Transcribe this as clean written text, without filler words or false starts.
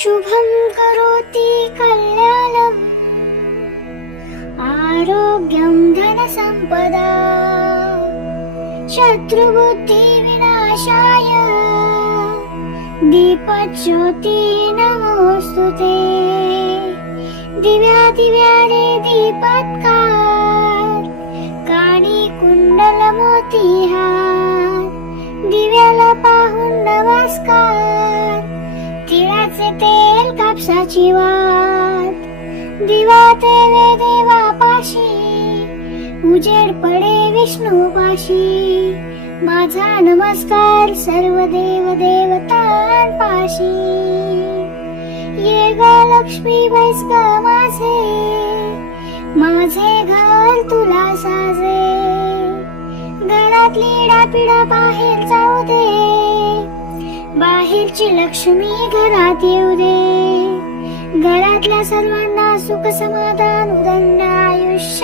शुभं करोति कल्याणम् आरोग्यं धनसम्पदा शत्रुबुद्धिविनाशाय दीपज्योति नमोस्तुते। दिव्या रे दीपत्कार काणी कुंडल मोतीहार दिव्याला पाहून नमस्कार तिळाचे तेल कापसाची वात दिवा तेवे देवापाशी उजेड पडे विष्णूपाशी माझा नमस्कार सर्व देव देवतांपाशी। ये ग लक्ष्मी बैस ग माझे घर तुला साजे घरातली डापिडा बाहेर जाऊ दे बाहेरची लक्ष्मी घरात येऊ दे घरातल्या सर्वांना सुख समाधान उदंड आयुष्य